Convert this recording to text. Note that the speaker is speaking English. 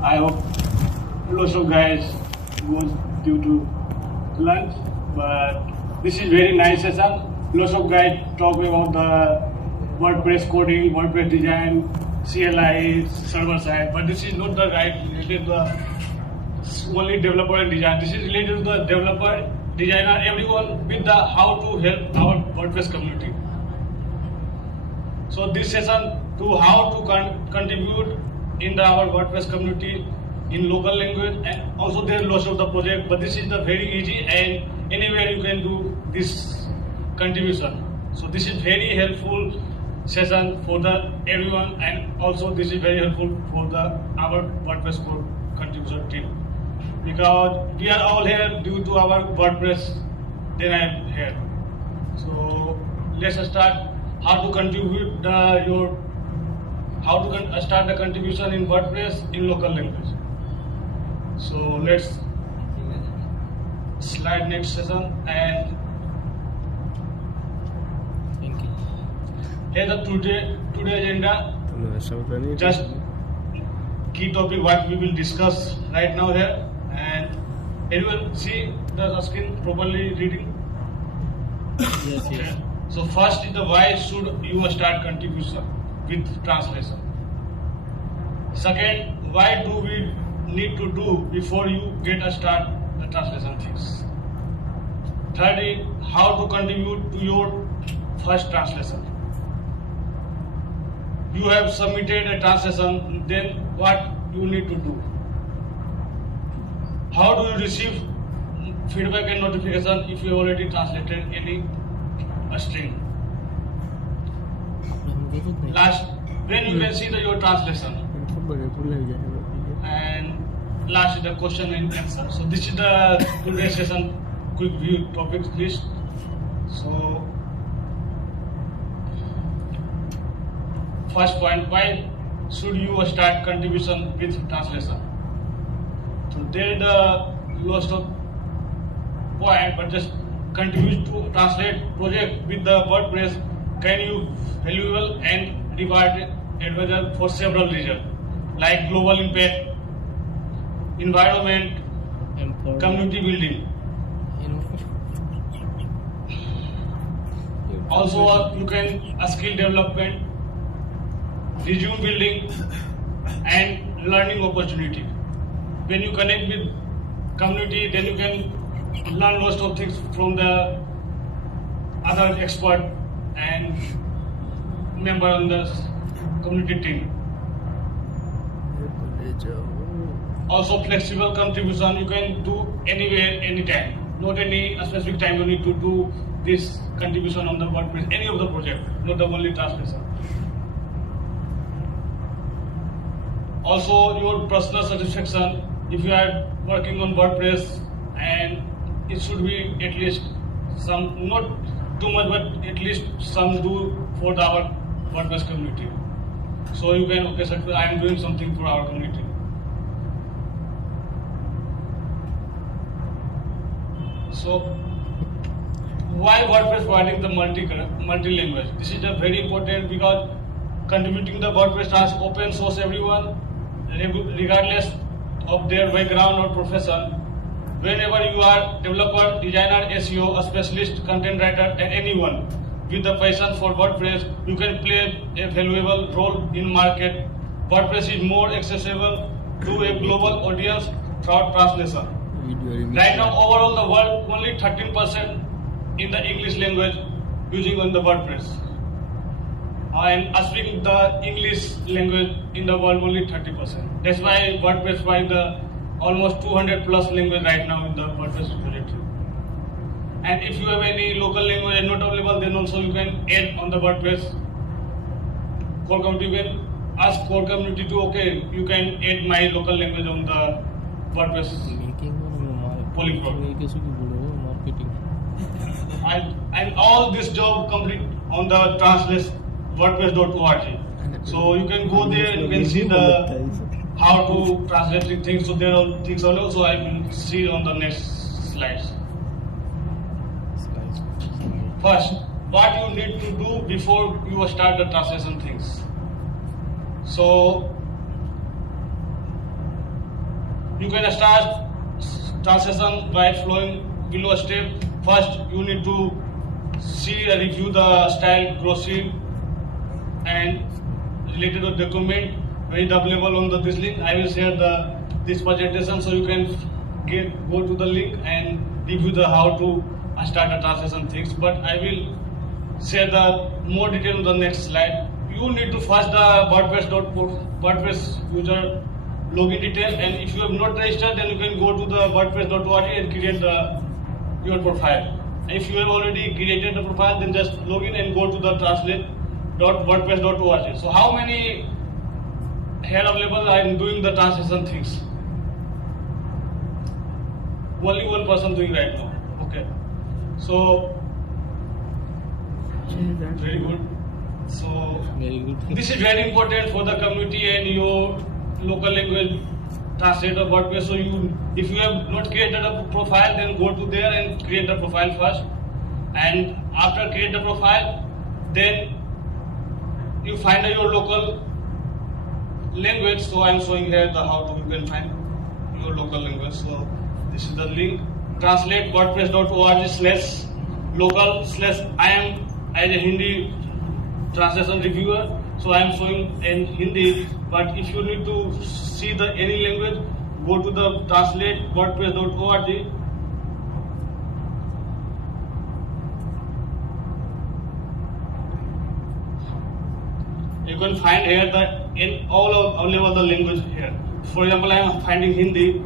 I hope lots of guys was due to lunch, but this is very nice session. Lots of guys talk about the WordPress coding, WordPress design, CLI, server side, but this is not the right related to the only developer and design. This is related to the developer, designer, everyone with the how to help our WordPress community. So this session to how to contribute in our WordPress community in local language, and also there are lots of the project, but this is the very easy and anywhere you can do this contribution. So this is very helpful session for the everyone, and also this is very helpful for the our WordPress code contribution team, because we are all here due to our WordPress. Then I am here. So let's start how to contribute start the contribution in WordPress in local language. So let's slide next session, and here the today agenda. Just key topic what we will discuss right now here, and everyone see the screen properly reading. Yes. Okay. So first is the why should you start contribution with translation. Second, why do we need to do before you get a start the translation things. Third is how to contribute to your first translation. You have submitted a translation, then what you need to do? How do you receive feedback and notification if you already translated any string? Last, when you can see your translation. And last is the question and answer. So this is the today's session quick view topics list. So first point, why should you start contribution with translation? So there is the list of point, but just contribute to translate project with the WordPress can you valuable and reward advisor for several reasons like global impact, environment, community building. Also you can skill development, resume building, and learning opportunity. When you connect with community, then you can learn lots of things from the other expert and member on the community team. Also flexible contribution, you can do anywhere, anytime. Not any specific time you need to do this contribution on the WordPress, any of the project, not the only translation. Also your personal satisfaction, if you are working on WordPress, and it should be at least some, not too much, but at least some do for our WordPress community. So you can, okay, sir, I am doing something for our community. So why WordPress providing the multi-language? This is very important because contributing the WordPress as open source everyone, regardless of their background or profession. Whenever you are developer, designer, SEO, a specialist, content writer, and anyone with the passion for WordPress, you can play a valuable role in market. WordPress is more accessible to a global audience through translation. Right now, overall the world, only 13% in the English language using on the WordPress. And speaking the English language in the world, only 30%. That's why WordPress finds the almost 200 plus language right now in the WordPress repository. And if you have any local language not available, then also you can add on the WordPress core community. You can ask core community to, okay, you can add my local language on the WordPress polyglot. And all this job complete on the translate WordPress.org. So you can go there and you can see the how to translate things. So there are things also I will see on the next slides. First, what you need to do before you start the translation things. So You can start translation by following below a step. First, you need to see and review the style, glossy, and related to document where is available on this link. I will share this presentation so you can go to the link and review the how to start a translation things. But I will share the more detail on the next slide. You need to first the WordPress user login detail, and if you have not registered, then you can go to the WordPress.org and create your profile. If you have already created the profile, then just log in and go to the translate.wordpress.org. So how many here available? I am doing the translation things. Only one person doing right now. Okay. So very good. So Very good. this is very important for the community and your local language translator WordPress. So if you have not created a profile, then go to there and create the profile first. And after create the profile, then you find your local language. So I am showing here the how to you can find your local language. So this is the link, translate wordpress.org/local/I am as a Hindi translation reviewer. So I am showing in Hindi, but if you need to see the any language, go to the translate wordpress.org. You can find here in all available the language here. For example, I am finding Hindi.